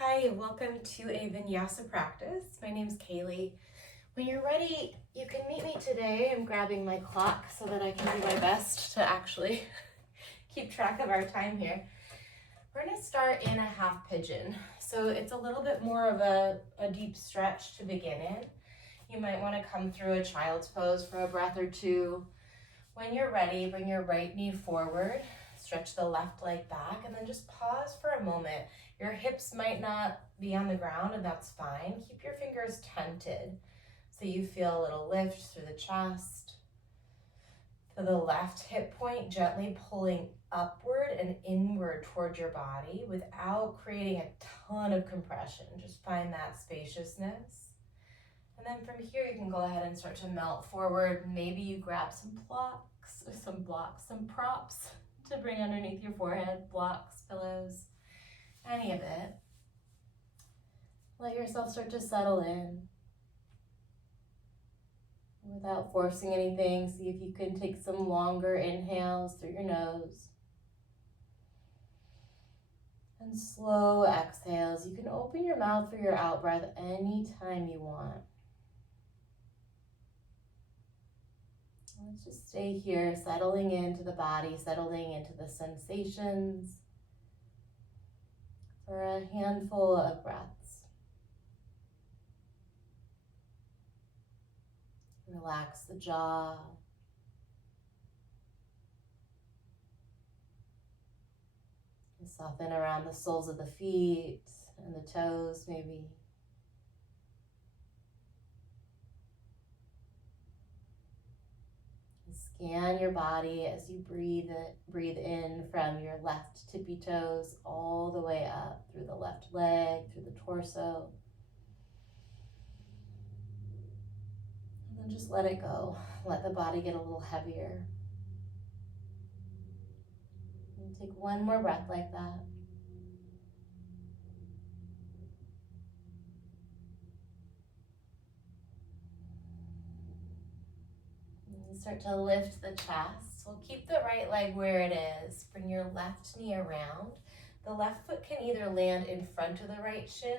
Hi, welcome to a Vinyasa practice. My name's Kaylee. When you're ready, you can meet me today. I'm grabbing my clock so that I can do my best to actually keep track of our time here. We're going to start in a half pigeon. So it's a little bit more of a deep stretch to begin in. You might want to come through a child's pose for a breath or two. When you're ready, bring your right knee forward, stretch the left leg back, and then just pause for a moment. Your hips might not be on the ground, and that's fine. Keep your fingers tented so you feel a little lift through the chest. To the left hip point, gently pulling upward and inward toward your body without creating a ton of compression. Just find that spaciousness. And then from here, you can go ahead and start to melt forward. Maybe you grab some some props to bring underneath your forehead, blocks, pillows, any of it. Let yourself start to settle in. Without forcing anything, see if you can take some longer inhales through your nose. And slow exhales. You can open your mouth for your out breath anytime you want. Let's just stay here, settling into the body, settling into the sensations for a handful of breaths. Relax the jaw. Soften around the soles of the feet and the toes, maybe. Scan your body as you breathe in from your left tippy toes all the way up through the left leg, through the torso. And then just let it go. Let the body get a little heavier. And take one more breath like that. And start to lift the chest. We'll keep the right leg where it is. Bring your left knee around. The left foot can either land in front of the right shin,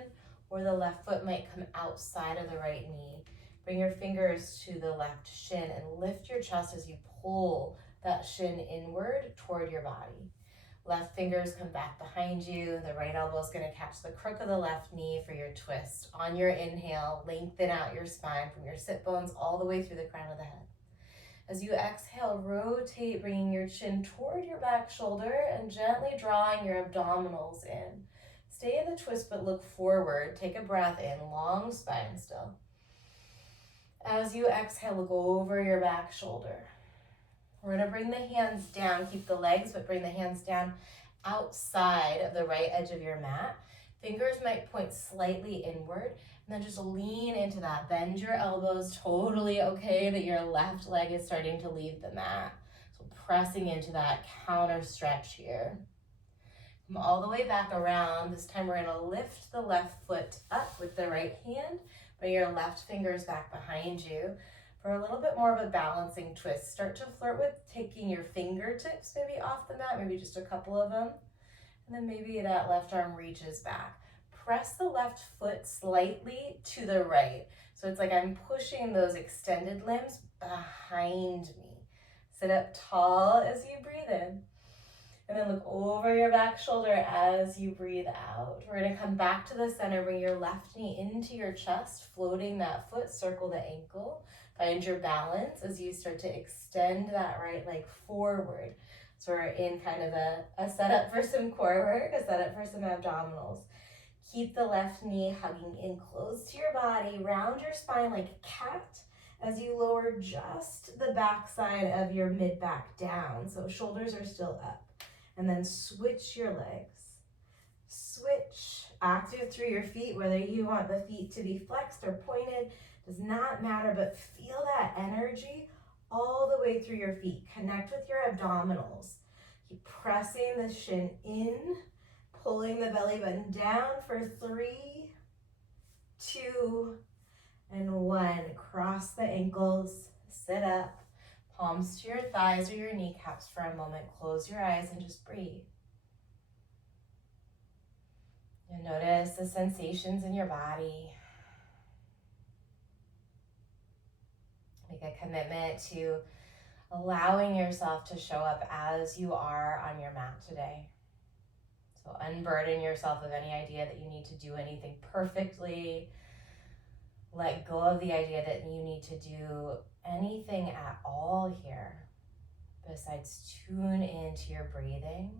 or the left foot might come outside of the right knee. Bring your fingers to the left shin and lift your chest as you pull that shin inward toward your body. Left fingers come back behind you. The right elbow is going to catch the crook of the left knee for your twist. On your inhale, lengthen out your spine from your sit bones all the way through the crown of the head. As you exhale, rotate, bringing your chin toward your back shoulder and gently drawing your abdominals in. Stay in the twist, but look forward. Take a breath in, long spine still. As you exhale, look over your back shoulder. We're going to bring the hands down, keep the legs, but bring the hands down outside of the right edge of your mat. Fingers might point slightly inward, and then just lean into that. Bend your elbows, totally okay that your left leg is starting to leave the mat. So pressing into that counter stretch here. Come all the way back around. This time we're going to lift the left foot up with the right hand. Bring your left fingers back behind you for a little bit more of a balancing twist. Start to flirt with taking your fingertips maybe off the mat, maybe just a couple of them. And then maybe that left arm reaches back. Press the left foot slightly to the right. So it's like I'm pushing those extended limbs behind me. Sit up tall as you breathe in. And then look over your back shoulder as you breathe out. We're going to come back to the center. Bring your left knee into your chest, floating that foot, circle the ankle. Find your balance as you start to extend that right leg forward. So we're in kind of a setup for some core work, a setup for some abdominals. Keep the left knee hugging in close to your body. Round your spine like a cat as you lower just the back side of your mid-back down. So shoulders are still up. And then switch your legs. Switch. Active through your feet, whether you want the feet to be flexed or pointed, does not matter, but feel that energy all the way through your feet. Connect with your abdominals. Keep pressing the shin in, pulling the belly button down for 3, 2, and 1. Cross the ankles, sit up. Palms to your thighs or your kneecaps for a moment. Close your eyes and just breathe. And notice the sensations in your body. Make a commitment to allowing yourself to show up as you are on your mat today. So unburden yourself of any idea that you need to do anything perfectly. Let go of the idea that you need to do anything at all here besides tune into your breathing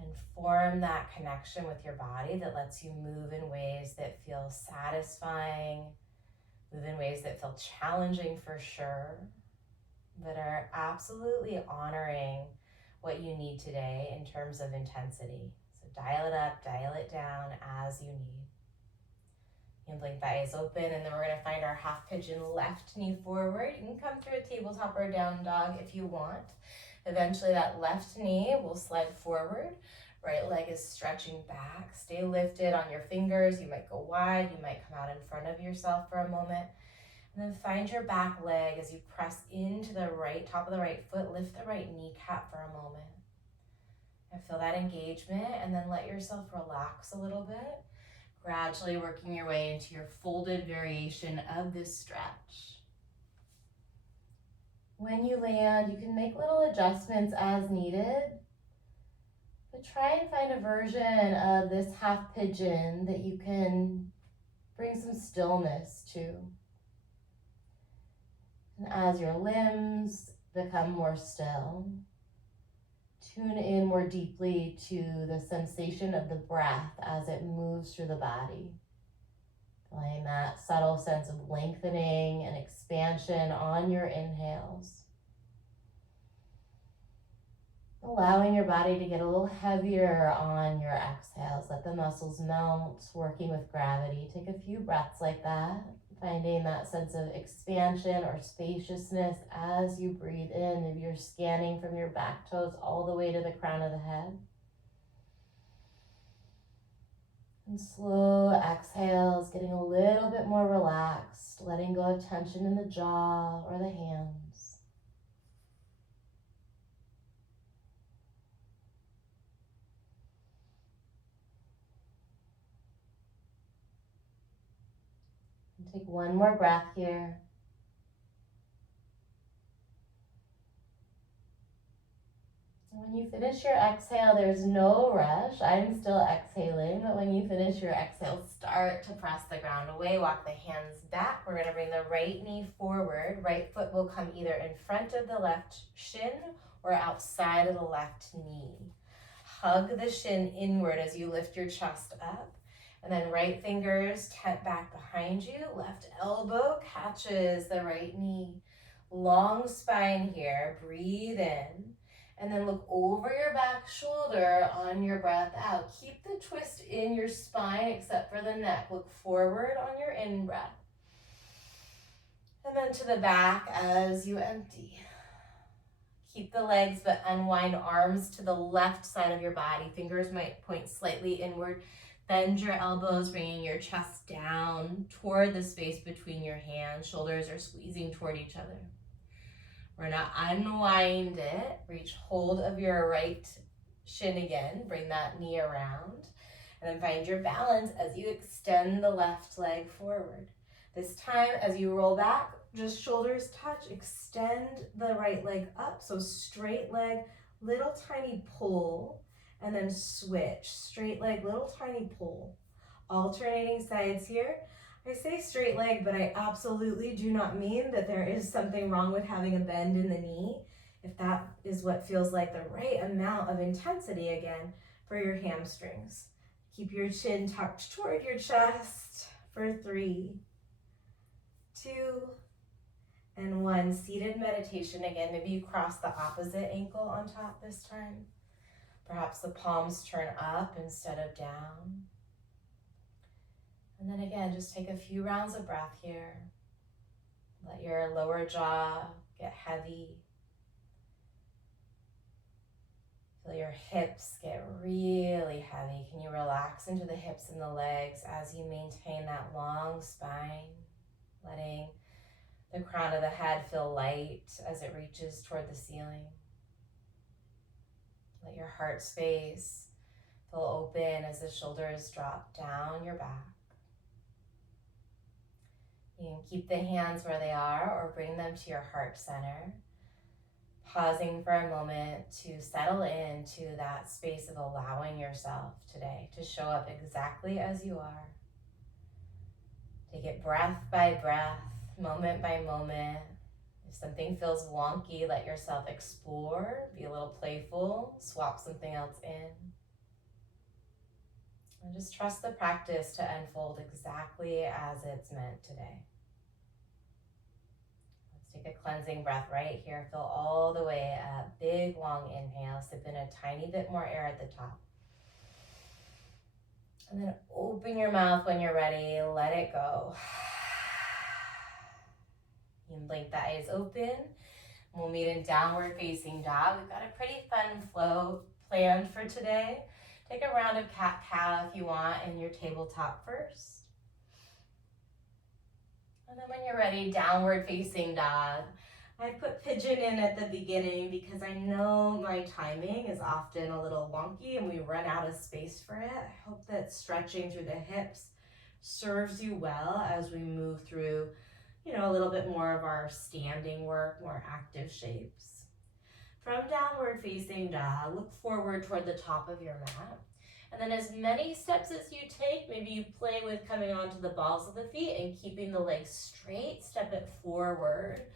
and form that connection with your body that lets you move in ways that feel satisfying, move in ways that feel challenging for sure, but are absolutely honoring what you need today in terms of intensity. So dial it up, dial it down as you need. You can blink the eyes open, and then we're going to find our half pigeon, left knee forward. You can come through a tabletop or a down dog if you want. Eventually that left knee will slide forward. Right leg is stretching back. Stay lifted on your fingers. You might go wide. You might come out in front of yourself for a moment. And then find your back leg as you press into the right, top of the right foot. Lift the right kneecap for a moment. And feel that engagement, and then let yourself relax a little bit. Gradually working your way into your folded variation of this stretch. When you land, you can make little adjustments as needed, but try and find a version of this half pigeon that you can bring some stillness to. And as your limbs become more still, tune in more deeply to the sensation of the breath as it moves through the body. Feeling that subtle sense of lengthening and expansion on your inhales. Allowing your body to get a little heavier on your exhales. Let the muscles melt, working with gravity. Take a few breaths like that, finding that sense of expansion or spaciousness as you breathe in. Maybe you're scanning from your back toes all the way to the crown of the head. And slow exhales, getting a little bit more relaxed, letting go of tension in the jaw or the hands. And take one more breath here. When you finish your exhale, there's no rush. I'm still exhaling, but when you finish your exhale, start to press the ground away. Walk the hands back. We're going to bring the right knee forward. Right foot will come either in front of the left shin or outside of the left knee. Hug the shin inward as you lift your chest up. And then right fingers tent back behind you. Left elbow catches the right knee. Long spine here. Breathe in. And then look over your back shoulder on your breath out. Keep the twist in your spine except for the neck. Look forward on your in-breath. And then to the back as you empty. Keep the legs but unwind arms to the left side of your body. Fingers might point slightly inward. Bend your elbows, bringing your chest down toward the space between your hands. Shoulders are squeezing toward each other. We're going to unwind it. Reach hold of your right shin again. Bring that knee around. And then find your balance as you extend the left leg forward. This time, as you roll back, just shoulders touch. Extend the right leg up. So straight leg, little tiny pull. And then switch. Straight leg, little tiny pull. Alternating sides here. I say straight leg, but I absolutely do not mean that there is something wrong with having a bend in the knee. If that is what feels like the right amount of intensity again for your hamstrings. Keep your chin tucked toward your chest for 3, 2, and 1. Seated meditation again. Maybe you cross the opposite ankle on top this time. Perhaps the palms turn up instead of down. And then again, just take a few rounds of breath here. Let your lower jaw get heavy. Feel your hips get really heavy. Can you relax into the hips and the legs as you maintain that long spine, letting the crown of the head feel light as it reaches toward the ceiling. Let your heart space Feel open as the shoulders drop down your back. You can keep the hands where they are or bring them to your heart center. Pausing for a moment to settle into that space of allowing yourself today to show up exactly as you are. Take it breath by breath, moment by moment. If something feels wonky, let yourself explore, be a little playful, swap something else in. And just trust the practice to unfold exactly as it's meant today. Let's take a cleansing breath right here. Fill all the way up. Big, long inhale. Sip in a tiny bit more air at the top. And then open your mouth when you're ready. Let it go. You can blink the eyes open. We'll meet in downward facing dog. We've got a pretty fun flow planned for today. Take a round of cat-cow if you want in your tabletop first. And then when you're ready, downward facing dog. I put pigeon in at the beginning because I know my timing is often a little wonky and we run out of space for it. I hope that stretching through the hips serves you well as we move through, a little bit more of our standing work, more active shapes. From downward facing dog, look forward toward the top of your mat. And then as many steps as you take, maybe you play with coming onto the balls of the feet and keeping the legs straight, step it forward.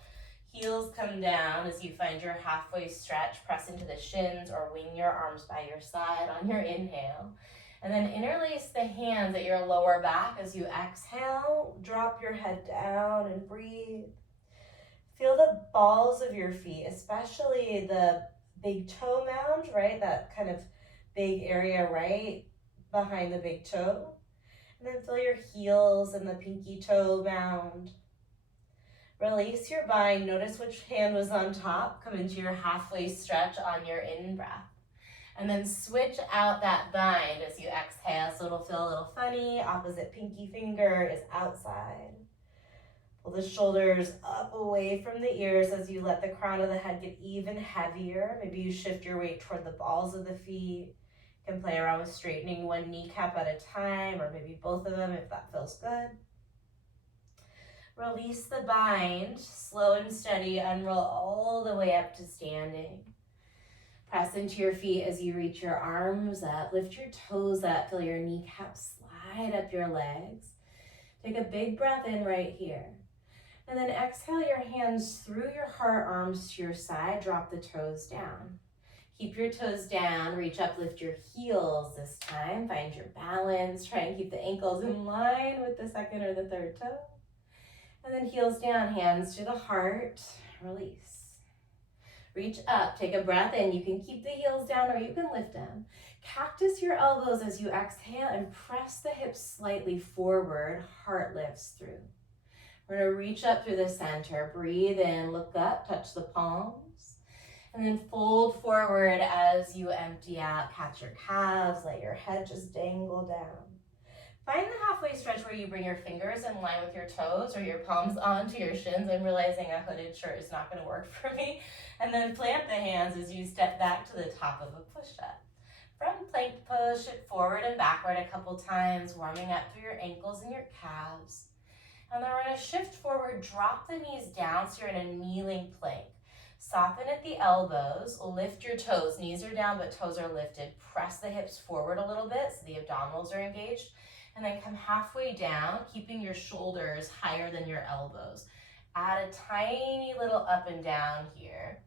Heels come down as you find your halfway stretch, press into the shins or wing your arms by your side on your inhale. And then interlace the hands at your lower back as you exhale, drop your head down and breathe. Feel the balls of your feet, especially the big toe mound, right? That kind of big area right behind the big toe. And then feel your heels and the pinky toe mound. Release your bind. Notice which hand was on top. Come into your halfway stretch on your in-breath. And then switch out that bind as you exhale, so it'll feel a little funny. Opposite pinky finger is outside. Pull the shoulders up away from the ears as you let the crown of the head get even heavier. Maybe you shift your weight toward the balls of the feet. You can play around with straightening one kneecap at a time, or maybe both of them if that feels good. Release the bind, slow and steady, unroll all the way up to standing. Press into your feet as you reach your arms up, lift your toes up, feel your kneecaps slide up your legs. Take a big breath in right here. And then exhale your hands through your heart, arms to your side, drop the toes down. Keep your toes down, reach up, lift your heels this time, find your balance, try and keep the ankles in line with the second or the third toe. And then heels down, hands to the heart, release. Reach up, take a breath in. You can keep the heels down or you can lift them. Cactus your elbows as you exhale and press the hips slightly forward, heart lifts through. We're gonna reach up through the center, breathe in, look up, touch the palms, and then fold forward as you empty out, catch your calves, let your head just dangle down. Find the halfway stretch where you bring your fingers in line with your toes or your palms onto your shins. I'm realizing a hooded shirt is not going to work for me. And then plant the hands as you step back to the top of a push-up. From plank, push it forward and backward a couple times, warming up through your ankles and your calves. And then we're going to shift forward, drop the knees down so you're in a kneeling plank. Soften at the elbows, lift your toes. Knees are down, but toes are lifted. Press the hips forward a little bit so the abdominals are engaged. And then come halfway down, keeping your shoulders higher than your elbows. Add a tiny little up and down here.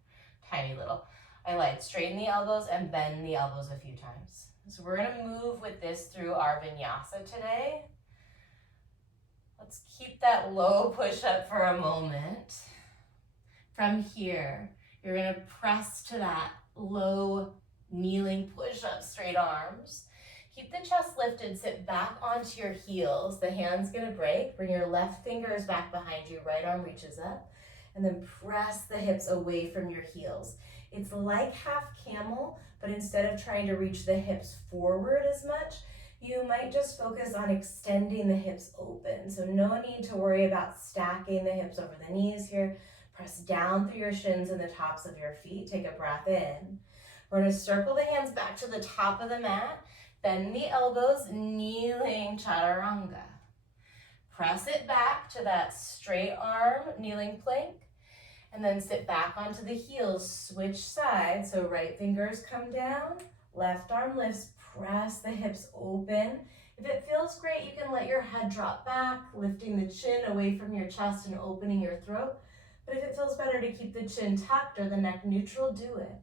Tiny little. I like straighten the elbows and bend the elbows a few times. So we're gonna move with this through our vinyasa today. Let's keep that low push up for a moment. From here, you're gonna press to that low kneeling push up, straight arms. Keep the chest lifted, sit back onto your heels. The hand's gonna break. Bring your left fingers back behind you, right arm reaches up, and then press the hips away from your heels. It's like half camel, but instead of trying to reach the hips forward as much, you might just focus on extending the hips open. So no need to worry about stacking the hips over the knees here. Press down through your shins and the tops of your feet. Take a breath in. We're gonna circle the hands back to the top of the mat. Bend the elbows, kneeling chaturanga. Press it back to that straight arm, kneeling plank, and then sit back onto the heels, switch sides. So right fingers come down, left arm lifts, press the hips open. If it feels great, you can let your head drop back, lifting the chin away from your chest and opening your throat. But if it feels better to keep the chin tucked or the neck neutral, do it.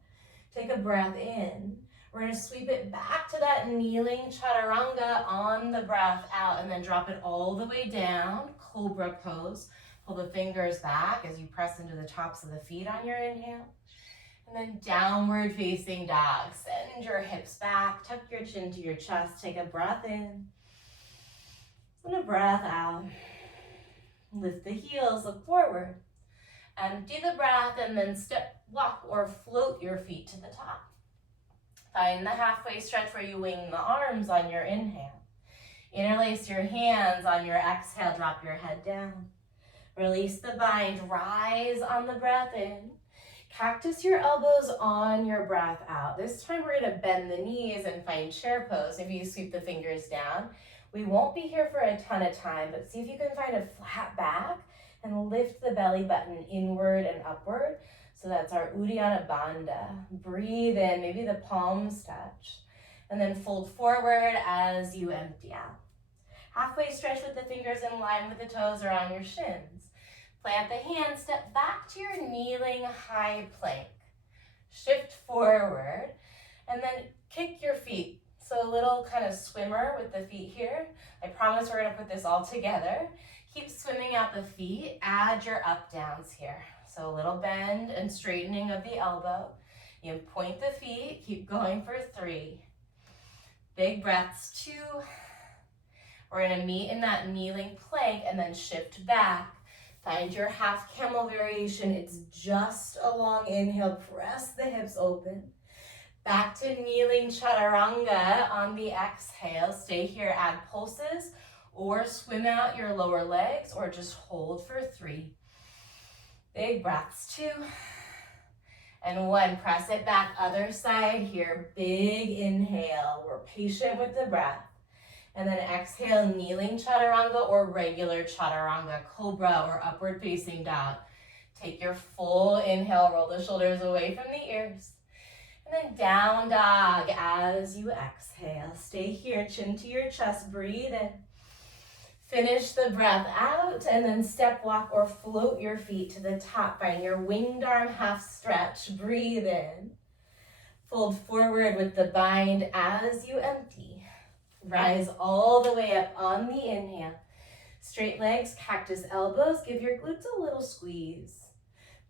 Take a breath in. We're going to sweep it back to that kneeling chaturanga on the breath out, and then drop it all the way down, cobra pose. Pull the fingers back as you press into the tops of the feet on your inhale. And then downward facing dog. Send your hips back, tuck your chin to your chest, take a breath in, and a breath out. Lift the heels, look forward. Empty the breath, and then step, walk, or float your feet to the top. Find the halfway stretch where you wing the arms on your inhale. Interlace your hands on your exhale, drop your head down. Release the bind, rise on the breath in. Cactus your elbows on your breath out. This time we're gonna bend the knees and find chair pose. Maybe you sweep the fingers down. We won't be here for a ton of time, but see if you can find a flat back and lift the belly button inward and upward. So that's our Uddiyana Bandha. Breathe in, maybe the palms touch. And then fold forward as you empty out. Halfway stretch with the fingers in line with the toes or on your shins. Plant the hands, step back to your kneeling high plank. Shift forward, and then kick your feet. So a little kind of swimmer with the feet here. I promise we're gonna put this all together. Keep swimming out the feet, add your up downs here. So a little bend and straightening of the elbow. You point the feet, keep going for 3. Big breaths, 2. We're gonna meet in that kneeling plank and then shift back. Find your half camel variation. It's just a long inhale, press the hips open. Back to kneeling chaturanga on the exhale. Stay here, add pulses, or swim out your lower legs, or just hold for 3. Big breaths, 2. And 1, press it back, other side here. Big inhale, we're patient with the breath. And then exhale, kneeling chaturanga or regular chaturanga, cobra or upward facing dog. Take your full inhale, roll the shoulders away from the ears. And then down dog as you exhale. Stay here, chin to your chest, breathe in. Finish the breath out, and then step, walk, or float your feet to the top. Find your winged arm half stretch, breathe in. Fold forward with the bind as you empty. Rise all the way up on the inhale. Straight legs, cactus elbows, give your glutes a little squeeze.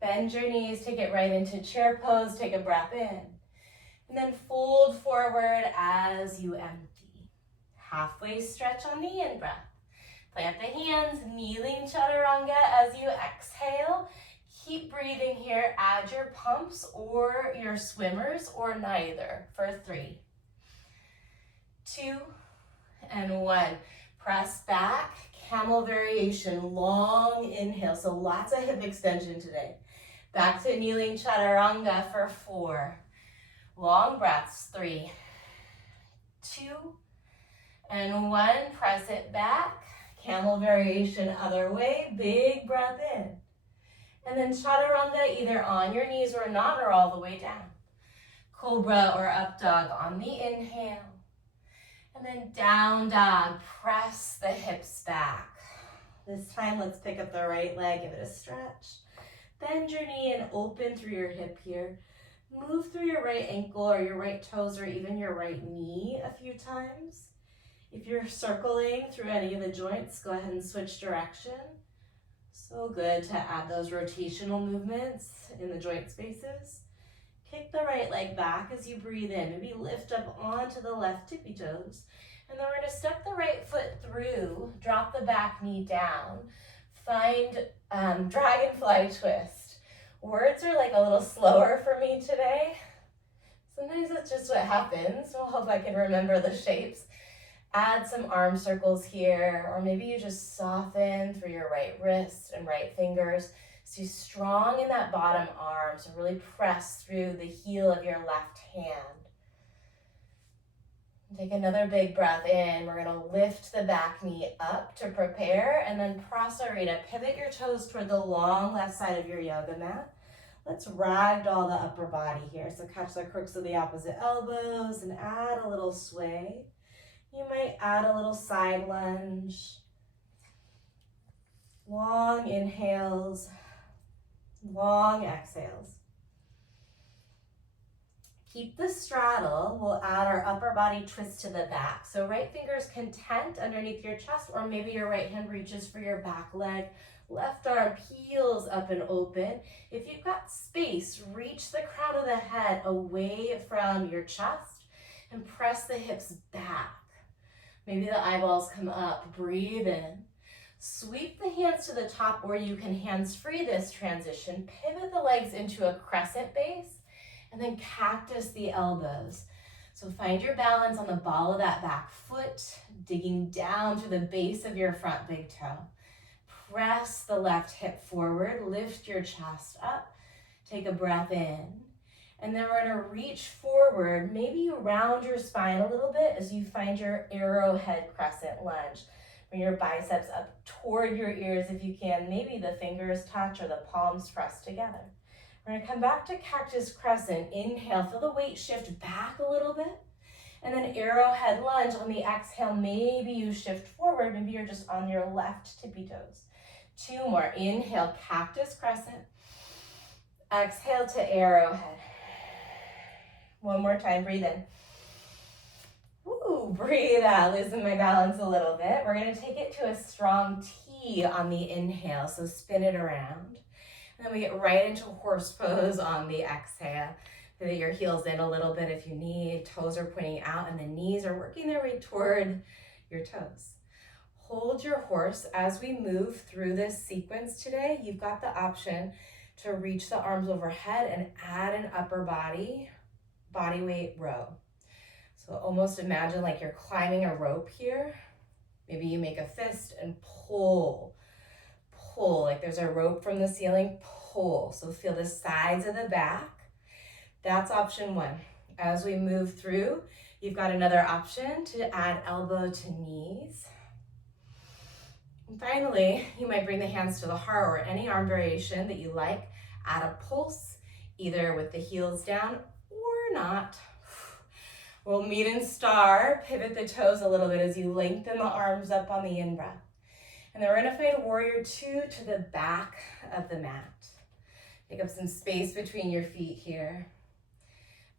Bend your knees, take it right into chair pose, take a breath in. And then fold forward as you empty. Halfway stretch on the in-breath. Plant the hands, kneeling chaturanga as you exhale. Keep breathing here. Add your pumps or your swimmers or neither for 3, 2, and 1. Press back, camel variation, long inhale. So lots of hip extension today. Back to kneeling chaturanga for 4. Long breaths, 3, 2, and 1. Press it back. Camel variation other way, big breath in. And then chaturanga either on your knees or not, or all the way down. Cobra or up dog on the inhale. And then down dog, press the hips back. This time let's pick up the right leg, give it a stretch. Bend your knee and open through your hip here. Move through your right ankle or your right toes or even your right knee a few times. If you're circling through any of the joints, go ahead and switch direction. So good to add those rotational movements in the joint spaces. Kick the right leg back as you breathe in. Maybe lift up onto the left tippy toes. And then we're going to step the right foot through, drop the back knee down. Find dragonfly twist. Words are like a little slower for me today. Sometimes that's just what happens. So I hope I can remember the shapes. Add some arm circles here, or maybe you just soften through your right wrist and right fingers. Stay strong in that bottom arm, so really press through the heel of your left hand. Take another big breath in. We're gonna lift the back knee up to prepare, and then Prasarita. Pivot your toes toward the long left side of your yoga mat. Let's ragdoll the upper body here. So catch the crooks of the opposite elbows and add a little sway. You might add a little side lunge. Long inhales, long exhales. Keep the straddle. We'll add our upper body twist to the back. So right finger's content underneath your chest, or maybe your right hand reaches for your back leg. Left arm peels up and open. If you've got space, reach the crown of the head away from your chest and press the hips back. Maybe the eyeballs come up. Breathe in. Sweep the hands to the top, or you can hands-free this transition. Pivot the legs into a crescent base. And then cactus the elbows. So find your balance on the ball of that back foot, digging down to the base of your front big toe. Press the left hip forward, lift your chest up, take a breath in. And then we're gonna reach forward. Maybe you round your spine a little bit as you find your arrowhead crescent lunge. Bring your biceps up toward your ears if you can. Maybe the fingers touch or the palms press together. We're gonna come back to cactus crescent. Inhale, feel the weight shift back a little bit. And then arrowhead lunge on the exhale. Maybe you shift forward. Maybe you're just on your left tippy toes. 2 more. Inhale, cactus crescent. Exhale to arrowhead. 1 more time, breathe in. Woo, breathe out, loosen my balance a little bit. We're gonna take it to a strong T on the inhale, so spin it around. And then we get right into horse pose on the exhale. Pivot your heels in a little bit if you need. Toes are pointing out and the knees are working their way toward your toes. Hold your horse. As we move through this sequence today, you've got the option to reach the arms overhead and add an upper body weight row. So almost imagine like you're climbing a rope here. Maybe you make a fist and pull, like there's a rope from the ceiling, pull. So feel the sides of the back. That's option 1. As we move through, you've got another option to add elbow to knees. And finally, you might bring the hands to the heart or any arm variation that you like. Add a pulse, either with the heels down or not. We'll meet in star, pivot the toes a little bit as you lengthen the arms up on the in-breath. And then we're gonna find warrior 2 to the back of the mat. Pick up some space between your feet here.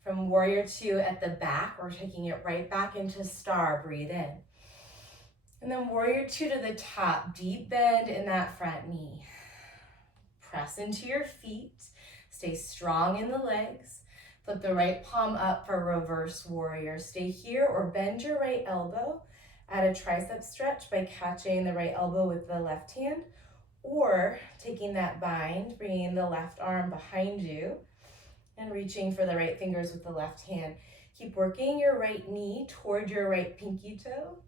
From warrior 2 at the back, we're taking it right back into star, breathe in. And then warrior 2 to the top, deep bend in that front knee. Press into your feet, stay strong in the legs. Flip the right palm up for reverse warrior. Stay here or bend your right elbow. Add a tricep stretch by catching the right elbow with the left hand, or taking that bind, bringing the left arm behind you and reaching for the right fingers with the left hand. Keep working your right knee toward your right pinky toe.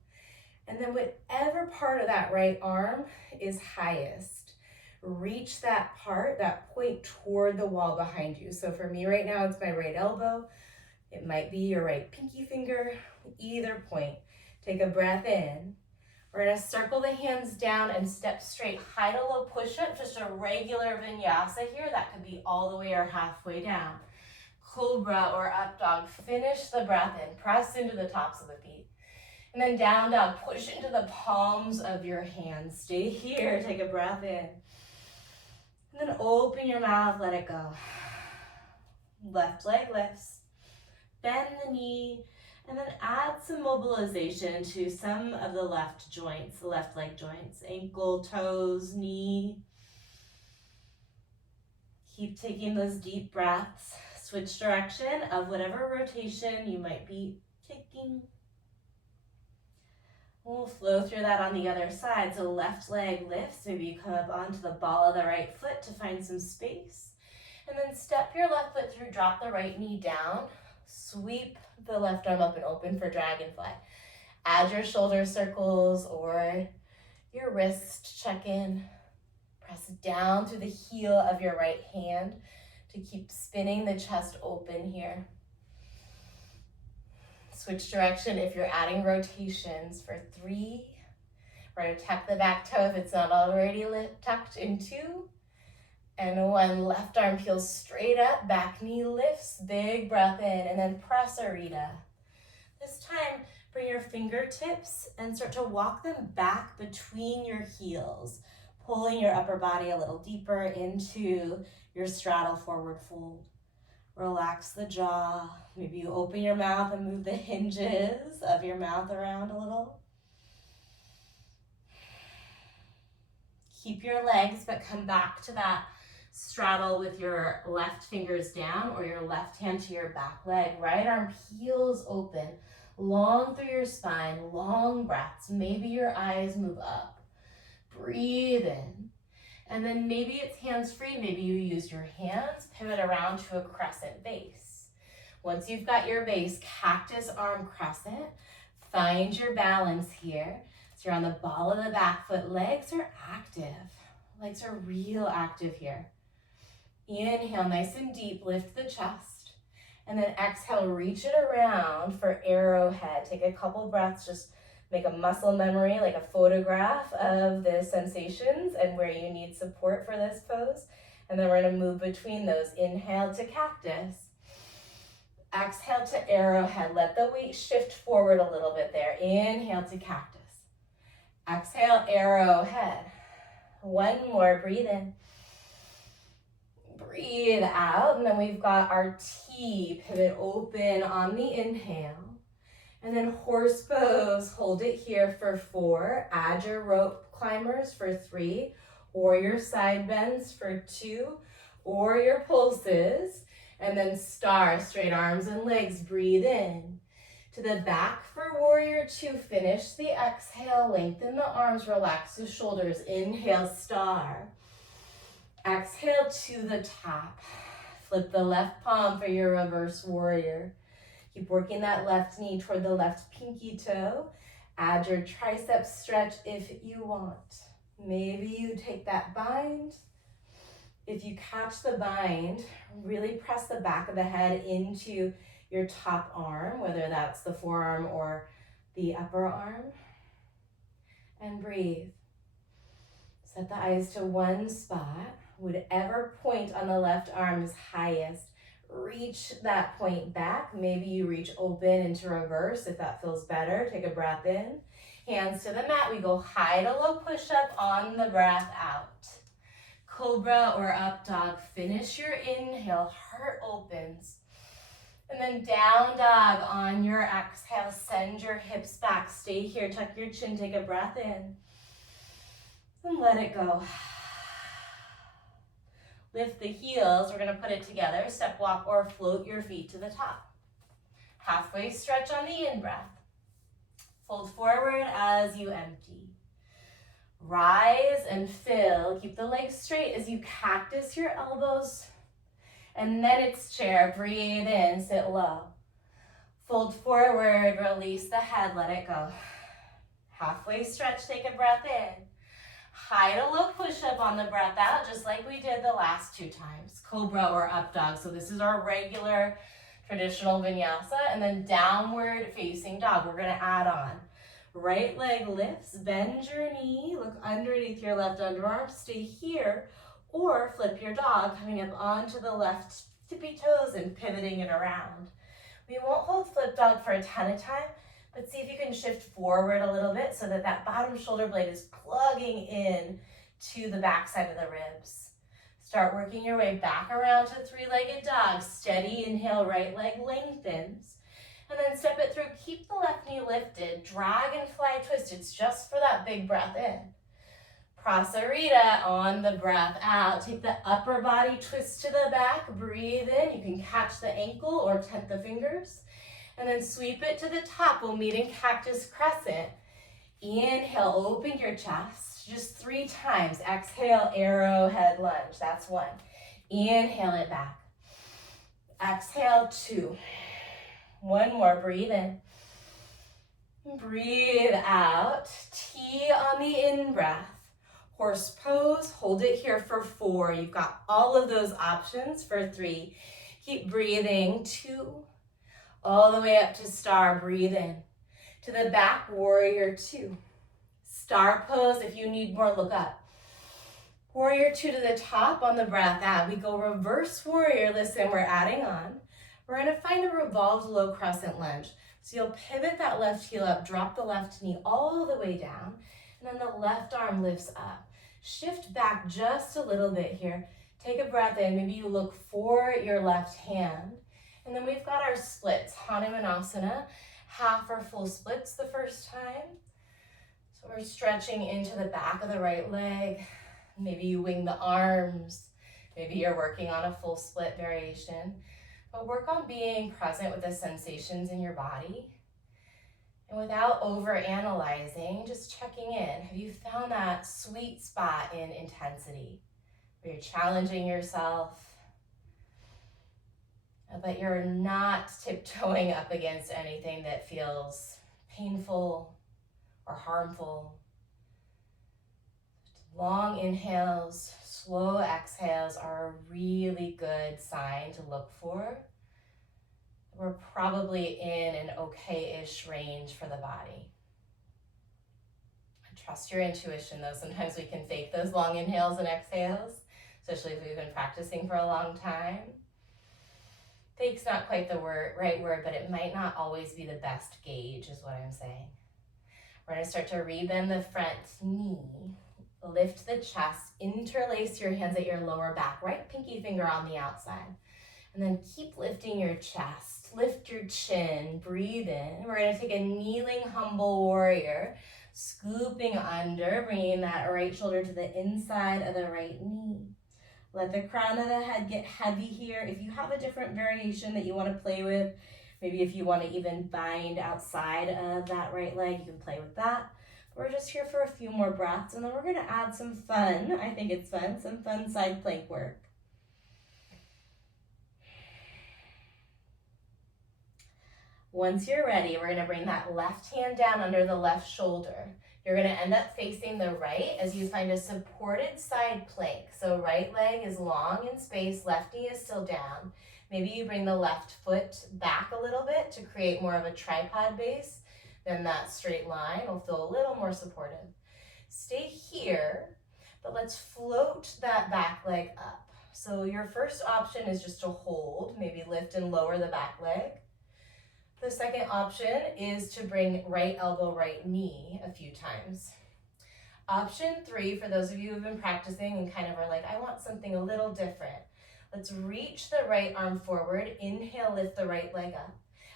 And then whatever part of that right arm is highest, reach that part, that point toward the wall behind you. So for me right now, it's my right elbow. It might be your right pinky finger, either point. Take a breath in. We're gonna circle the hands down and step straight. High to low push-up, just a regular vinyasa here. That could be all the way or halfway down. Cobra or up dog. Finish the breath in. Press into the tops of the feet. And then down dog. Push into the palms of your hands. Stay here. Take a breath in. And then open your mouth. Let it go. Left leg lifts. Bend the knee. And then add some mobilization to some of the left joints, the left leg joints, ankle, toes, knee. Keep taking those deep breaths. Switch direction of whatever rotation you might be taking. We'll flow through that on the other side. So left leg lifts. Maybe you come up onto the ball of the right foot to find some space. And then step your left foot through, drop the right knee down. Sweep the left arm up and open for dragonfly. Add your shoulder circles or your wrist check-in. Press down through the heel of your right hand to keep spinning the chest open here. Switch direction if you're adding rotations for 3. We're going to tuck the back toe if it's not already tucked in 2. And 1, left arm peels straight up, back knee lifts, big breath in, and then prasarita. This time, bring your fingertips and start to walk them back between your heels, pulling your upper body a little deeper into your straddle forward fold. Relax the jaw. Maybe you open your mouth and move the hinges of your mouth around a little. Keep your legs, but come back to that straddle with your left fingers down or your left hand to your back leg. Right arm peels open, long through your spine, long breaths. Maybe your eyes move up. Breathe in. And then maybe it's hands-free. Maybe you use your hands, pivot around to a crescent base. Once you've got your base, cactus arm crescent, find your balance here. So you're on the ball of the back foot. Legs are active. Legs are real active here. Inhale, nice and deep, lift the chest. And then exhale, reach it around for arrowhead. Take a couple breaths, just make a muscle memory, like a photograph of the sensations and where you need support for this pose. And then we're gonna move between those. Inhale to cactus. Exhale to arrowhead. Let the weight shift forward a little bit there. Inhale to cactus. Exhale, arrowhead. 1 more, breathe in. Breathe out, and then we've got our T, pivot open on the inhale. And then horse pose, hold it here for 4. Add your rope climbers for 3, or your side bends for 2, or your pulses. And then star, straight arms and legs, breathe in. To the back for warrior 2, finish the exhale, lengthen the arms, relax the shoulders. Inhale, star. Exhale to the top. Flip the left palm for your reverse warrior. Keep working that left knee toward the left pinky toe. Add your tricep stretch if you want. Maybe you take that bind. If you catch the bind, really press the back of the head into your top arm, whether that's the forearm or the upper arm. And breathe. Set the eyes to one spot. Whatever point on the left arm is highest, reach that point back. Maybe you reach open into reverse if that feels better. Take a breath in. Hands to the mat. We go high to low push-up on the breath out. Cobra or up dog. Finish your inhale. Heart opens. And then down dog on your exhale. Send your hips back. Stay here. Tuck your chin. Take a breath in. And let it go. Lift the heels. We're going to put it together. Step, walk, or float your feet to the top. Halfway stretch on the in-breath. Fold forward as you empty. Rise and fill. Keep the legs straight as you cactus your elbows. And then it's chair. Breathe in, sit low. Fold forward, release the head, let it go. Halfway stretch, take a breath in. High to low push-up on the breath out, just like we did the last 2 times. Cobra or up dog. So this is our regular traditional vinyasa. And then downward facing dog. We're going to add on. Right leg lifts, bend your knee, look underneath your left underarm, stay here, or flip your dog, coming up onto the left tippy toes and pivoting it around. We won't hold flip dog for a ton of time, but see if you can shift forward a little bit so that that bottom shoulder blade is plugging in to the back side of the ribs. Start working your way back around to 3-legged dog. Steady inhale, right leg lengthens. And then step it through. Keep the left knee lifted. Dragonfly twist. It's just for that big breath in. Prasarita on the breath out. Take the upper body twist to the back. Breathe in. You can catch the ankle or tent the fingers. And then sweep it to the top. We'll meet in cactus crescent. Inhale, open your chest. Just 3 times. Exhale, arrowhead lunge. That's 1. Inhale it back. Exhale, 2. 1 more, breathe in. Breathe out. T on the in-breath. Horse pose, hold it here for 4. You've got all of those options for 3. Keep breathing. 2. All the way up to star, breathe in. To the back, warrior two. Star pose, if you need more, look up. Warrior two to the top on the breath out. We go reverse warrior, listen, we're adding on. We're gonna find a revolved low crescent lunge. So you'll pivot that left heel up, drop the left knee all the way down, and then the left arm lifts up. Shift back just a little bit here. Take a breath in, maybe you look for your left hand. And then we've got our splits, Hanumanasana, half or full splits the first time. So we're stretching into the back of the right leg. Maybe you wing the arms. Maybe you're working on a full split variation. But work on being present with the sensations in your body. And without over-analyzing, just checking in. Have you found that sweet spot in intensity? Where you're challenging yourself, but you're not tiptoeing up against anything that feels painful or harmful. Long inhales, slow exhales are a really good sign to look for. We're probably in an okay-ish range for the body. Trust your intuition though. Sometimes we can fake those long inhales and exhales, especially if we've been practicing for a long time. Fake's not quite the right word, but it might not always be the best gauge is what I'm saying. We're gonna start to rebend the front knee. Lift the chest, interlace your hands at your lower back, right pinky finger on the outside. And then keep lifting your chest, lift your chin, breathe in. We're gonna take a kneeling humble warrior, scooping under, bringing that right shoulder to the inside of the right knee. Let the crown of the head get heavy here. If you have a different variation that you wanna play with, maybe if you wanna even bind outside of that right leg, you can play with that. We're just here for a few more breaths, and then we're gonna add some fun, I think it's fun, some fun side plank work. Once you're ready, we're gonna bring that left hand down under the left shoulder. You're gonna end up facing the right as you find a supported side plank. So right leg is long in space, left knee is still down. Maybe you bring the left foot back a little bit to create more of a tripod base. Then that straight line will feel a little more supportive. Stay here, but let's float that back leg up. So your first option is just to hold, maybe lift and lower the back leg. The second option is to bring right elbow, right knee a few times. Option 3, for those of you who've been practicing and kind of are like, I want something a little different. Let's reach the right arm forward, inhale, lift the right leg up.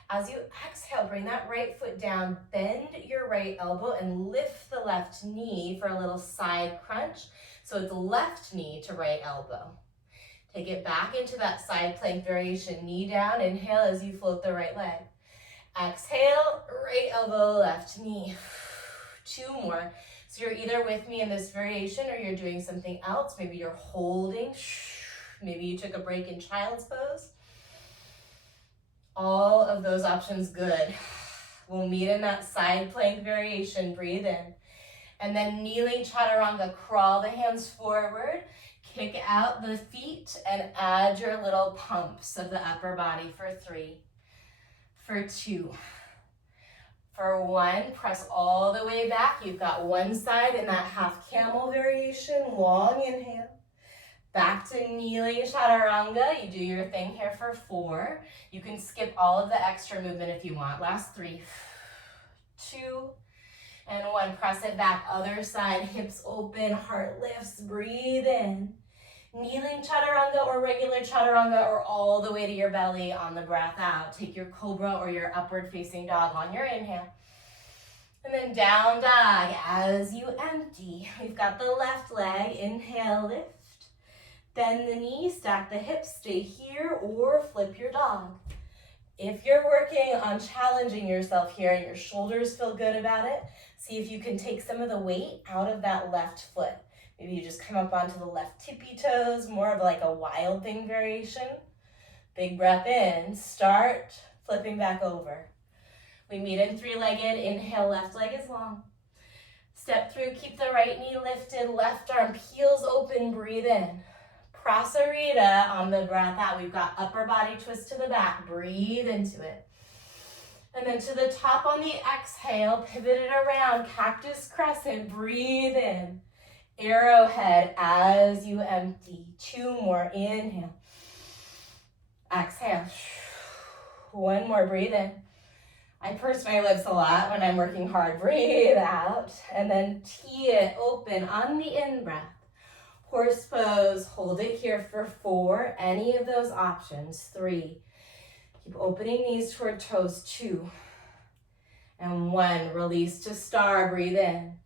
As you exhale, bring that right foot down, bend your right elbow and lift the left knee for a little side crunch. So it's left knee to right elbow. Take it back into that side plank variation, knee down, inhale as you float the right leg. Exhale, right elbow, left knee. 2 more. So you're either with me in this variation or you're doing something else. Maybe you're holding, maybe you took a break in child's pose. All of those options good. We'll meet in that side plank variation, breathe in. And then kneeling chaturanga, crawl the hands forward, kick out the feet, and add your little pumps of the upper body for 3, for 2, for 1. Press all the way back. You've got one side in that half camel variation, long inhale. Back to kneeling chaturanga. You do your thing here for 4. You can skip all of the extra movement if you want. Last 3, 2, and 1. Press it back, other side, hips open, heart lifts, breathe in. Kneeling chaturanga or regular chaturanga or all the way to your belly on the breath out. Take your cobra or your upward facing dog on your inhale. And then down dog as you empty. We've got the left leg, inhale, lift. Bend the knee, stack the hips, stay here or flip your dog. If you're working on challenging yourself here and your shoulders feel good about it, see if you can take some of the weight out of that left foot. Maybe you just come up onto the left tippy toes, more of like a wild thing variation. Big breath in, start flipping back over. We meet in 3-legged, inhale, left leg is long. Step through, keep the right knee lifted, left arm peels open, breathe in. Prasarita on the breath out. We've got upper body twist to the back. Breathe into it. And then to the top on the exhale, pivot it around, cactus crescent, breathe in. Arrowhead as you empty. 2 more, inhale. Exhale. 1 more, breathe in. I purse my lips a lot when I'm working hard. Breathe out. And then tee it open on the in-breath. Horse pose, hold it here for 4. Any of those options. 3. Keep opening knees toward toes. 2. And 1. Release to star. Breathe in.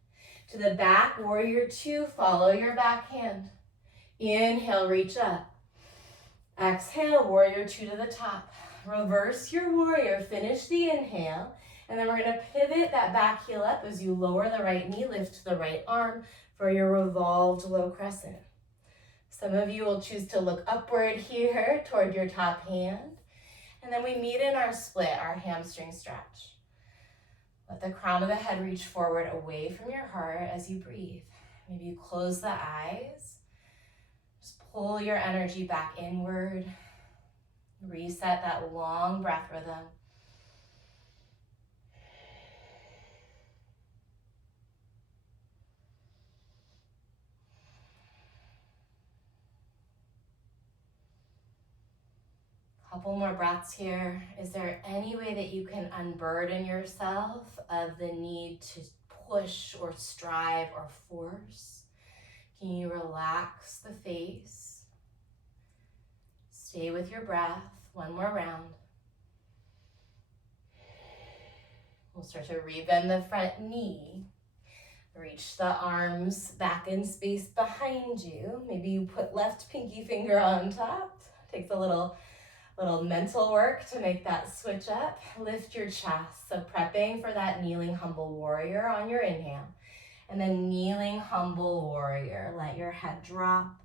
To the back, warrior 2. Follow your back hand. Inhale, reach up. Exhale, warrior 2 to the top. Reverse your warrior. Finish the inhale. And then we're going to pivot that back heel up as you lower the right knee, lift the right arm for your revolved low crescent. Some of you will choose to look upward here toward your top hand. And then we meet in our split, our hamstring stretch. Let the crown of the head reach forward away from your heart as you breathe. Maybe you close the eyes. Just pull your energy back inward. Reset that long breath rhythm. Couple more breaths here. Is there any way that you can unburden yourself of the need to push or strive or force? Can you relax the face? Stay with your breath. 1 more round. We'll start to rebend the front knee. Reach the arms back in space behind you. Maybe you put left pinky finger on top. Takes a little mental work to make that switch up. Lift your chest. So prepping for that kneeling humble warrior on your inhale. And then kneeling humble warrior. Let your head drop.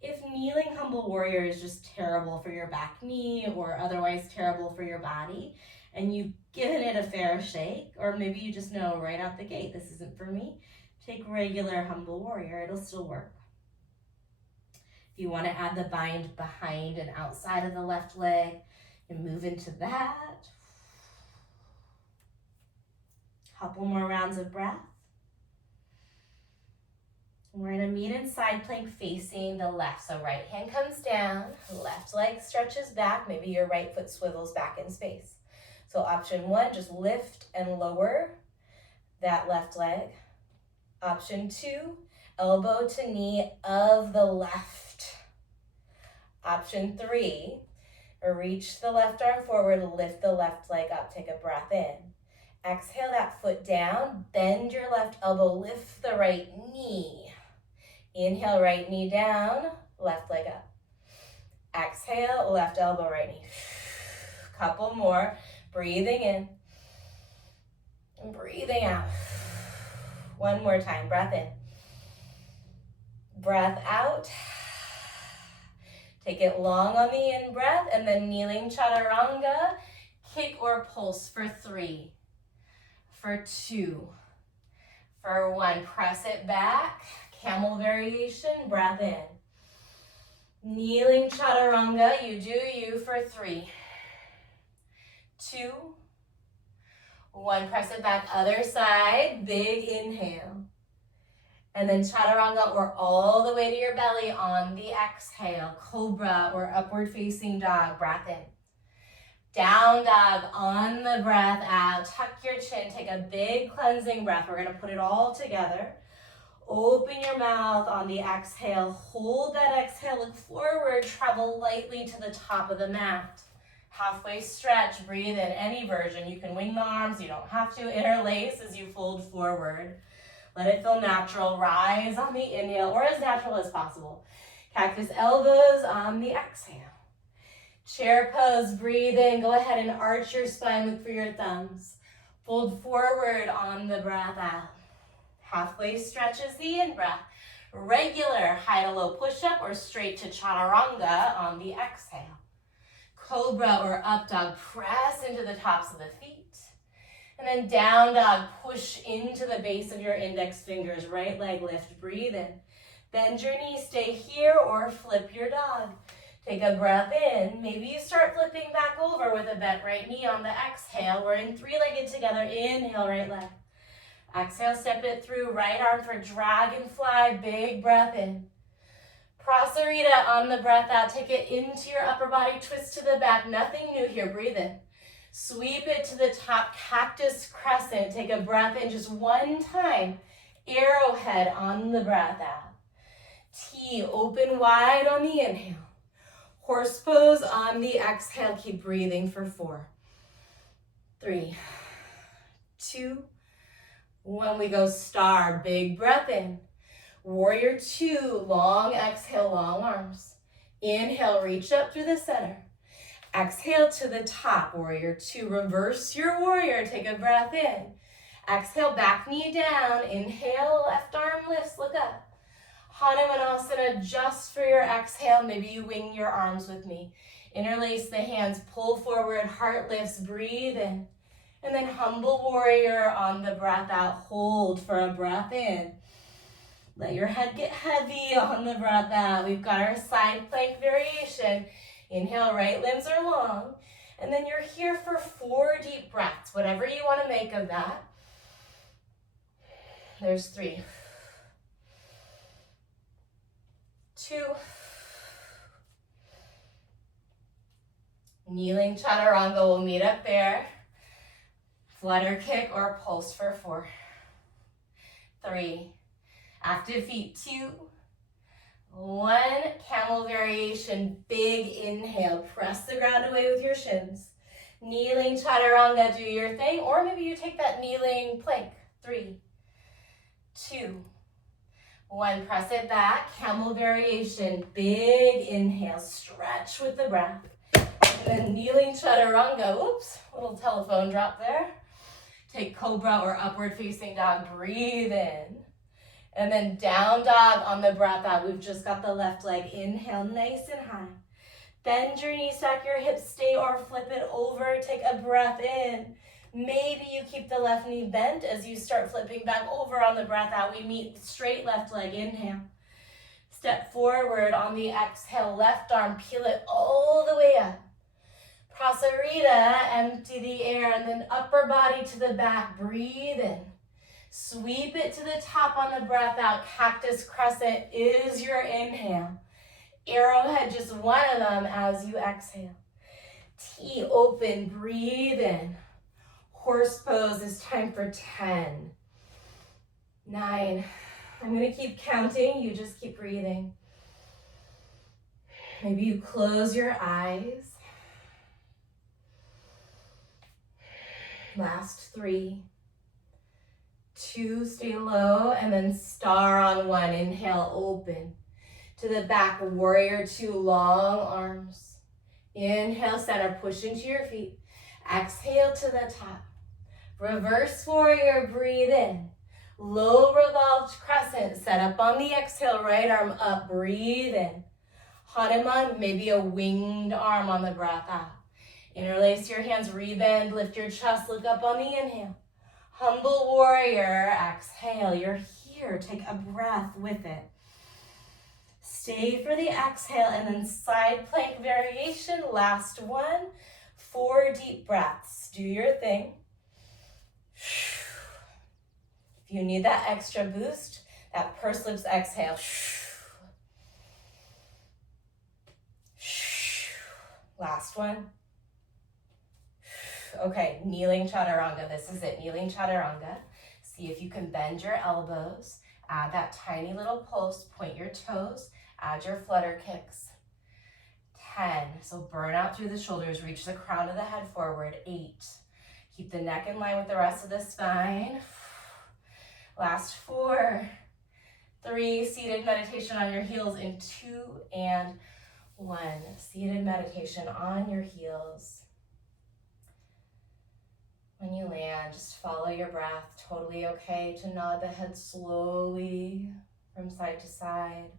If kneeling humble warrior is just terrible for your back knee or otherwise terrible for your body, and you've given it a fair shake, or maybe you just know right out the gate, this isn't for me, take regular humble warrior. It'll still work. If you want to add the bind behind and outside of the left leg, and move into that. Couple more rounds of breath. We're going to meet in side plank facing the left. So right hand comes down, left leg stretches back. Maybe your right foot swivels back in space. So option 1, just lift and lower that left leg. Option 2, elbow to knee of the left. Option 3, reach the left arm forward, lift the left leg up, take a breath in. Exhale that foot down, bend your left elbow, lift the right knee. Inhale, right knee down, left leg up. Exhale, left elbow, right knee. Couple more, breathing in and breathing out. 1 more time, breath in. Breath out. Take it long on the in-breath, and then kneeling chaturanga, kick or pulse for 3, for 2, for 1. Press it back, camel variation, breath in. Kneeling chaturanga, you do you for 3, 2, 1. Press it back, other side, big inhale. And then chaturanga or all the way to your belly on the exhale. Cobra or upward facing dog, breath in. Down dog on the breath out. Tuck your chin, take a big cleansing breath. We're going to put it all together. Open your mouth on the exhale. Hold that exhale, look forward, travel lightly to the top of the mat. Halfway stretch, breathe in any version. You can wing the arms, you don't have to interlace as you fold forward. Let it feel natural. Rise on the inhale, or as natural as possible. Cactus elbows on the exhale. Chair pose, breathe in. Go ahead and arch your spine, look for your thumbs. Fold forward on the breath out. Halfway stretches the in-breath. Regular high to low push-up or straight to chaturanga on the exhale. Cobra or up dog, press into the tops of the feet. And then down dog, push into the base of your index fingers. Right leg lift, breathe in. Bend your knee, stay here or flip your dog. Take a breath in. Maybe you start flipping back over with a bent right knee on the exhale. We're in three-legged together. Inhale, right leg. Exhale, step it through. Right arm for dragonfly. Big breath in. Prasarita on the breath out. Take it into your upper body. Twist to the back. Nothing new here. Breathe in. Sweep it to the top. Cactus crescent. Take a breath in just one time. Arrowhead on the breath out. T, open wide on the inhale. Horse pose on the exhale. Keep breathing for 4, 3, 2, 1. We go star. Big breath in. Warrior 2, long exhale, long arms. Inhale, reach up through the center. Exhale to the top, warrior 2. Reverse your warrior, take a breath in. Exhale, back knee down. Inhale, left arm lifts, look up. Hanumanasana, just for your exhale. Maybe you wing your arms with me. Interlace the hands, pull forward, heart lifts, breathe in. And then humble warrior on the breath out. Hold for a breath in. Let your head get heavy on the breath out. We've got our side plank variation. Inhale, right limbs are long. And then you're here for 4 deep breaths, whatever you want to make of that. There's 3, 2. Kneeling chaturanga, we'll meet up there. Flutter kick or pulse for 4, 3. Active feet, 2, 1. Camel variation, big inhale. Press the ground away with your shins. Kneeling chaturanga, do your thing. Or maybe you take that kneeling plank. 3, 2, 1. Press it back. Camel variation, big inhale. Stretch with the breath. And then kneeling chaturanga. Oops, little telephone drop there. Take cobra or upward facing dog. Breathe in. And then down dog on the breath out. We've just got the left leg. Inhale, nice and high. Bend your knees, stack your hips, stay or flip it over. Take a breath in. Maybe you keep the left knee bent as you start flipping back over on the breath out. We meet straight left leg. Inhale. Step forward on the exhale. Left arm, peel it all the way up. Prasarita, empty the air. And then upper body to the back. Breathe in. Sweep it to the top on the breath out. Cactus crescent is your inhale. Arrowhead, just one of them as you exhale. T, open, breathe in. Horse pose is time for 10, 9. I'm going to keep counting. You just keep breathing. Maybe you close your eyes. Last 3, 2, stay low, and then star on 1. Inhale, open. To the back, warrior 2, long arms. Inhale, center, push into your feet. Exhale to the top. Reverse warrior, breathe in. Low revolved crescent, set up on the exhale, right arm up, breathe in. Hanuman, maybe a winged arm on the breath out. Interlace your hands, rebend, lift your chest, look up on the inhale. Humble warrior, exhale, you're here, take a breath with it. Stay for the exhale and then side plank variation, last one. 4 deep breaths, do your thing. If you need that extra boost, that pursed lips exhale. Last one. Okay, kneeling chaturanga. This is it, kneeling chaturanga. See if you can bend your elbows. Add that tiny little pulse. Point your toes. Add your flutter kicks. 10. So burn out through the shoulders. Reach the crown of the head forward. 8. Keep the neck in line with the rest of the spine. Last 4. 3. Seated meditation on your heels in 2 and 1. Seated meditation on your heels. When you land, just follow your breath. Totally okay to nod the head slowly from side to side.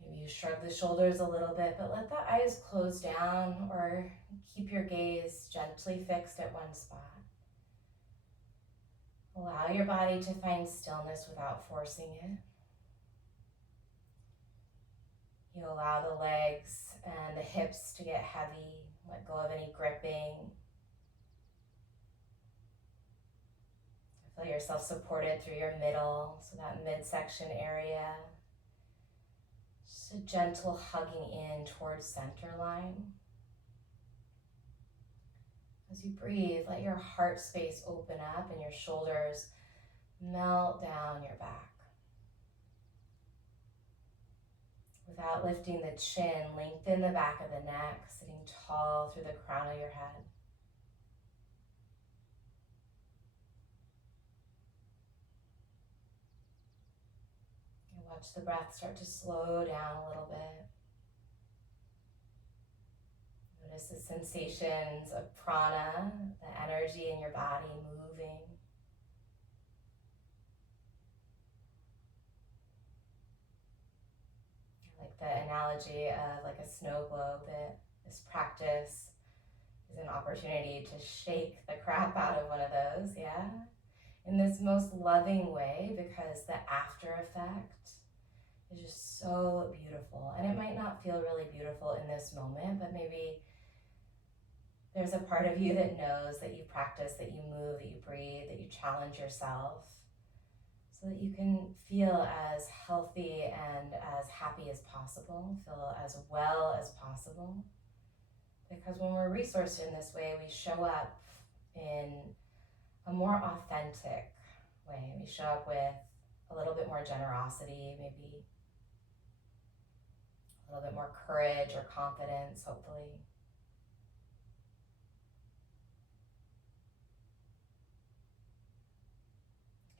Maybe you shrug the shoulders a little bit, but let the eyes close down or keep your gaze gently fixed at one spot. Allow your body to find stillness without forcing it. You allow the legs and the hips to get heavy. Let go of any gripping. Feel yourself supported through your middle, so that midsection area. Just a gentle hugging in towards center line. As you breathe, let your heart space open up and your shoulders melt down your back. Without lifting the chin, lengthen the back of the neck, sitting tall through the crown of your head. And watch the breath start to slow down a little bit. Notice the sensations of prana, the energy in your body moving. Like the analogy of like a snow globe, that this practice is an opportunity to shake the crap out of one of those, yeah? In this most loving way, because the after effect is just so beautiful. And it might not feel really beautiful in this moment, but maybe there's a part of you that knows that you practice, that you move, that you breathe, that you challenge yourself, so that you can feel as healthy and as happy as possible, feel as well as possible. Because when we're resourced in this way, we show up in a more authentic way. We show up with a little bit more generosity, maybe a little bit more courage or confidence, hopefully.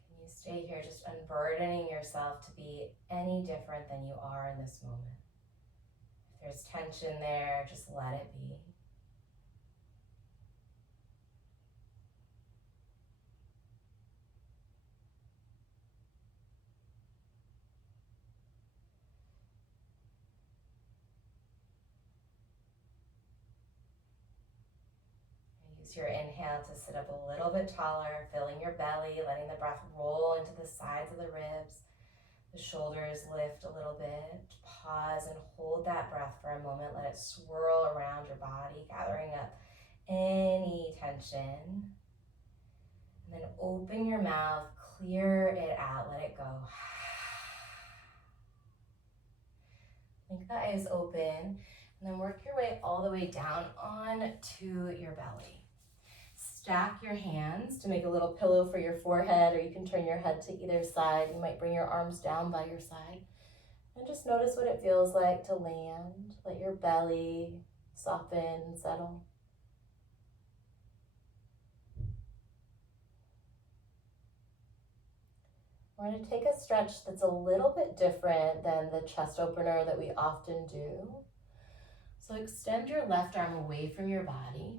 Can you stay here just unburdening yourself to be any different than you are in this moment? If there's tension there, just let it be. Use your inhale to sit up a little bit taller, filling your belly, letting the breath roll into the sides of the ribs. The shoulders lift a little bit. Pause and hold that breath for a moment. Let it swirl around your body, gathering up any tension. And then open your mouth, clear it out, let it go. Blink the eyes open, and then work your way all the way down onto your belly. Stack your hands to make a little pillow for your forehead, or you can turn your head to either side. You might bring your arms down by your side. And just notice what it feels like to land. Let your belly soften and settle. We're going to take a stretch that's a little bit different than the chest opener that we often do. So extend your left arm away from your body.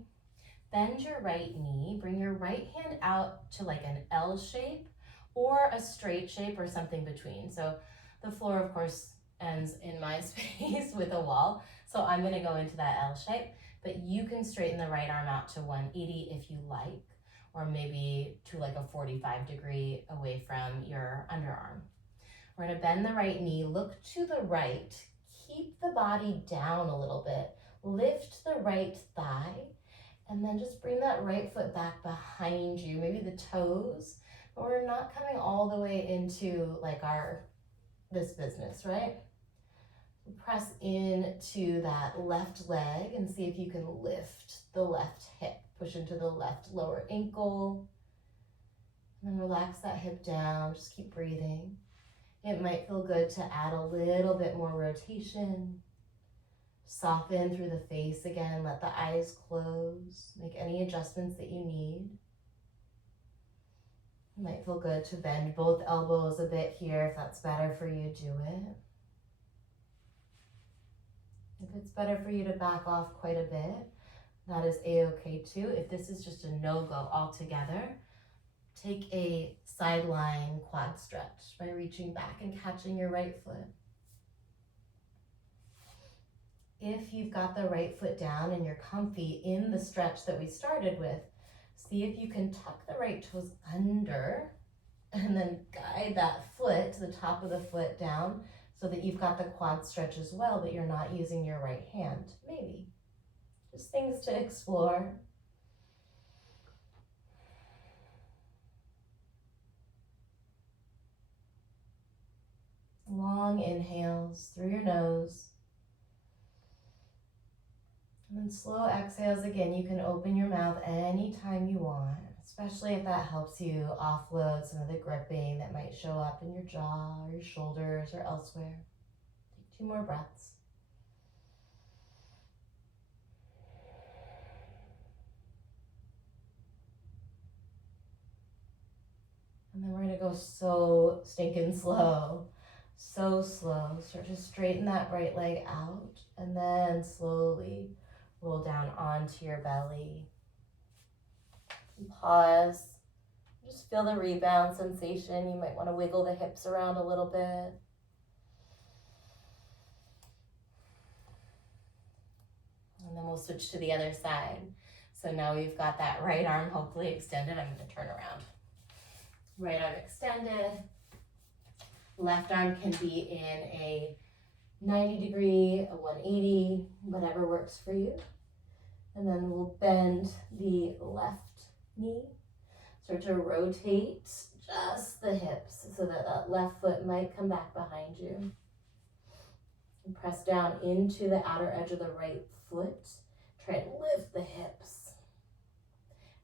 Bend your right knee. Bring your right hand out to like an L shape or a straight shape or something between. So the floor, of course, ends in my space with a wall. So I'm going to go into that L shape, but you can straighten the right arm out to 180 if you like, or maybe to like a 45-degree away from your underarm. We're going to bend the right knee, look to the right, keep the body down a little bit, lift the right thigh, and then just bring that right foot back behind you, maybe the toes, but we're not coming all the way into like this business, right? Press into that left leg and see if you can lift the left hip. Push into the left lower ankle. And then relax that hip down. Just keep breathing. It might feel good to add a little bit more rotation. Soften through the face again. Let the eyes close. Make any adjustments that you need. It might feel good to bend both elbows a bit here. If that's better for you, do it. If it's better for you to back off quite a bit, that is a-okay too. If this is just a no-go altogether, take a sideline quad stretch by reaching back and catching your right foot. If you've got the right foot down and you're comfy in the stretch that we started with, see if you can tuck the right toes under and then guide that foot to the top of the foot down so that you've got the quad stretch as well, but you're not using your right hand. Maybe. Just things to explore. Long inhales through your nose. And then slow exhales again. You can open your mouth anytime you want, especially if that helps you offload some of the gripping that might show up in your jaw or your shoulders or elsewhere. Take 2 more breaths. And then we're gonna go so stinking slow. So slow. Start to straighten that right leg out and then slowly roll down onto your belly. Pause. Just feel the rebound sensation. You might want to wiggle the hips around a little bit. And then we'll switch to the other side. So now we've got that right arm hopefully extended. I'm going to turn around. Right arm extended. Left arm can be in a 90 degree, a 180, whatever works for you. And then we'll bend the left knee. Start to rotate just the hips so that that left foot might come back behind you. And press down into the outer edge of the right foot. Try and lift the hips.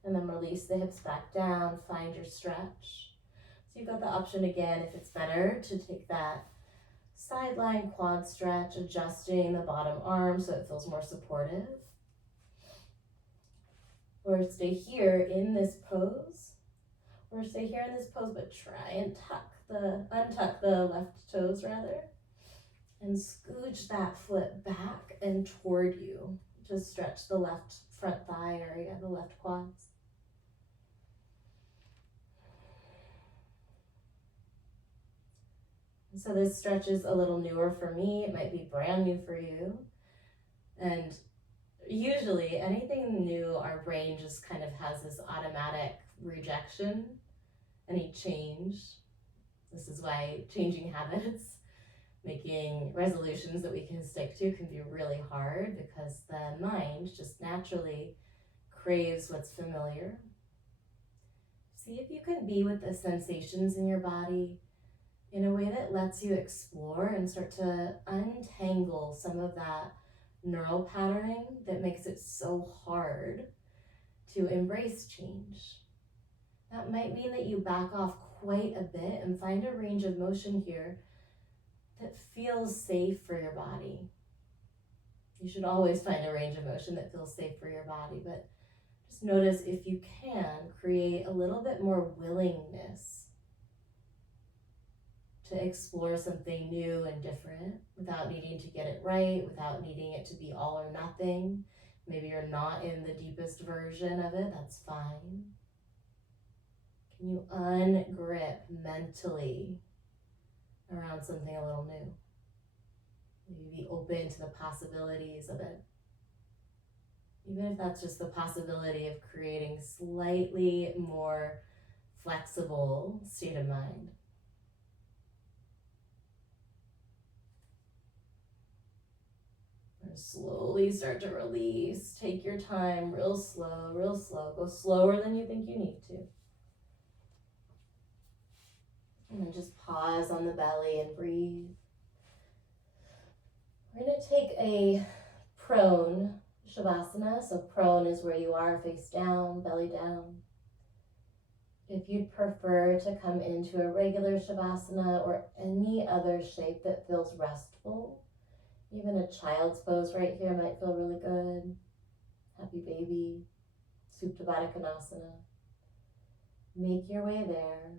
And then release the hips back down. Find your stretch. So you've got the option again, if it's better, to take that sideline quad stretch, adjusting the bottom arm so it feels more supportive. Or stay here in this pose. Or stay here in this pose, but try and untuck the left toes rather. And scooch that foot back and toward you to stretch the left front thigh area, the left quads. So this stretch is a little newer for me. It might be brand new for you. And usually anything new, our brain just kind of has this automatic rejection, any change. This is why changing habits, making resolutions that we can stick to can be really hard because the mind just naturally craves what's familiar. See if you can be with the sensations in your body in a way that lets you explore and start to untangle some of that neural patterning that makes it so hard to embrace change. That might mean that you back off quite a bit and find a range of motion here that feels safe for your body. You should always find a range of motion that feels safe for your body, but just notice if you can create a little bit more willingness to explore something new and different without needing to get it right, without needing it to be all or nothing. Maybe you're not in the deepest version of it, that's fine. Can you ungrip mentally around something a little new? Maybe be open to the possibilities of it. Even if that's just the possibility of creating slightly more flexible state of mind. Or slowly start to release. Take your time, real slow, real slow. Go slower than you think you need to. And then just pause on the belly and breathe. We're going to take a prone Shavasana. So prone is where you are, face down, belly down. If you'd prefer to come into a regular Shavasana or any other shape that feels restful, even a child's pose right here might feel really good. Happy baby, Supta Baddha Konasana. Make your way there.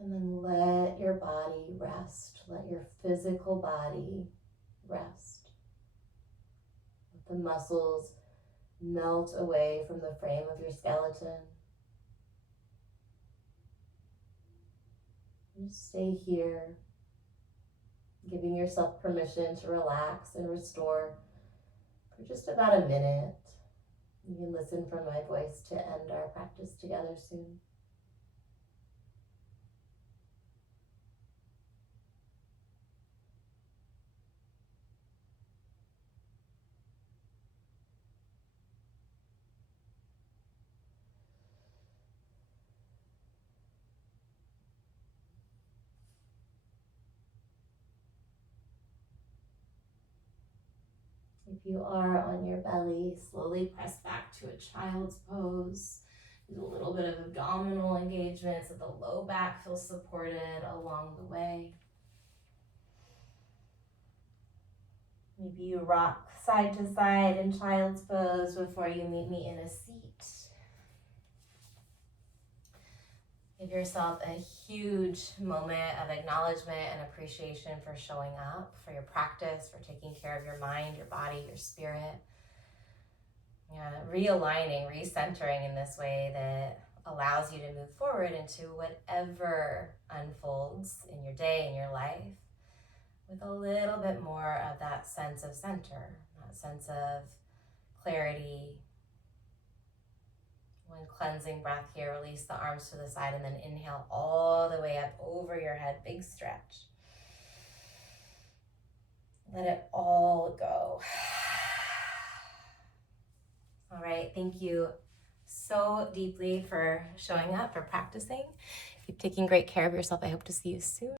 And then let your body rest. Let your physical body rest. Let the muscles melt away from the frame of your skeleton. Just stay here, giving yourself permission to relax and restore for just about a minute. You can listen for my voice to end our practice together soon. If you are on your belly, slowly press back to a child's pose. Do a little bit of abdominal engagement so the low back feels supported along the way. Maybe you rock side to side in child's pose before you meet me in a seat. Give yourself a huge moment of acknowledgement and appreciation for showing up, for your practice, for taking care of your mind, your body, your spirit. Yeah, realigning, recentering in this way that allows you to move forward into whatever unfolds in your day, in your life, with a little bit more of that sense of center, that sense of clarity. One cleansing breath here, release the arms to the side and then inhale all the way up over your head, big stretch. Let it all go. All right, thank you so deeply for showing up, for practicing. Keep taking great care of yourself. I hope to see you soon.